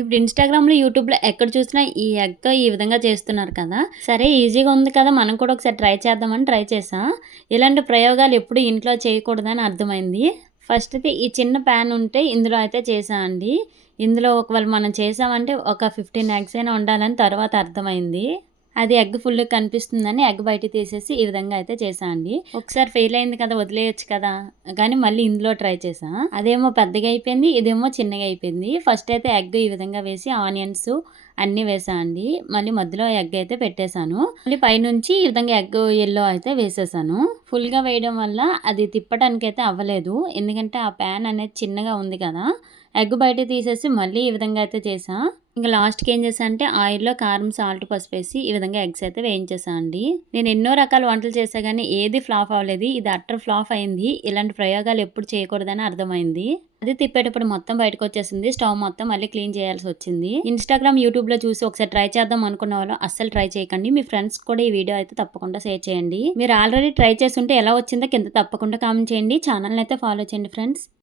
ఇప్పుడు ఇన్‌స్టాగ్రామ్‌లో, యూట్యూబ్‌లో ఎక్కడ చూసినా ఈ ఎగ్‌తో ఈ విధంగా చేస్తున్నారు కదా! సరే ఈజీగా ఉంది కదా! మనం కూడా ఒకసారి ట్రై చేద్దామని ట్రై చేసాం ఇలాంటి ప్రయోగాలు ఎప్పుడు ఇంట్లో చేయకూడదని అర్థమైంది. ఫస్ట్ అయితే ఈ చిన్న ప్యాన్ ఉంటే ఇందులో అయితే చేసామండి అండి. ఇందులో ఒకవేళ మనం చేసామంటే ఒక 15 ఎగ్స్ అయినా ఉండాలని తర్వాత అర్థమైంది. అది ఎగ్ ఫుల్‌గా కనిపిస్తుందని ఎగ్ బయటకి తీసేసి ఈ విధంగా అయితే చేశా అండి. ఒకసారి ఫెయిల్ అయింది కదా! వదిలేయొచ్చు కదా! కానీ మళ్ళీ ఇందులో ట్రై చేశా. అదేమో పెద్దగా అయిపోయింది. ఇదేమో చిన్నగా అయిపోయింది. ఫస్ట్ అయితే ఎగ్ ఈ విధంగా వేసి ఆనియన్స్ అన్నీ వేసా అండి. మళ్ళీ మధ్యలో ఎగ్ అయితే పెట్టేశాను. మళ్ళీ పైనుంచి ఈ విధంగా ఎగ్ యెల్లో అయితే వేసేసాను. ఫుల్‌గా వేయడం వల్ల అది తిప్పటానికైతే అవ్వలేదు. ఎందుకంటే ఆ ప్యాన్ అనేది చిన్నగా ఉంది కదా! ఎగ్ బయట తీసేసి మళ్ళీ ఈ విధంగా అయితే చేసా ఇంకా లాస్ట్‌కి ఏం చేసా అంటే ఆయిల్‌లో కారం, సాల్ట్, పసుపేసి ఈ విధంగా ఎగ్స్ అయితే వేయించేసా అండి. నేను ఎన్నో రకాల వంటలు చేశా కానీ ఏది ఫ్లాప్ అవ్వలేదు. ఇది అట్టర్ ఫ్లాప్ అయింది. ఇలాంటి ప్రయోగాలు ఎప్పుడు చేయకూడదని అర్థమైంది. అది తిప్పేటప్పుడు మొత్తం బయటకొచ్చేసింది. స్టవ్ మొత్తం మళ్ళీ క్లీన్ చేయాల్సి వచ్చింది ఇన్‌స్టాగ్రామ్, యూట్యూబ్‌లో చూసి ఒకసారి ట్రై చేద్దాం అనుకున్న వాళ్ళు అస్సలు ట్రై చేయకండి. మీ ఫ్రెండ్స్ కూడా ఈ వీడియో అయితే తప్పకుండా షేర్ చేయండి. మీరు ఆల్రెడీ ట్రై చేస్తుంటే ఎలా వచ్చిందో కింద తప్పకుండా కామెంట్ చేయండి. ఛానల్‌ని అయితే ఫాలో చేయండి ఫ్రెండ్స్.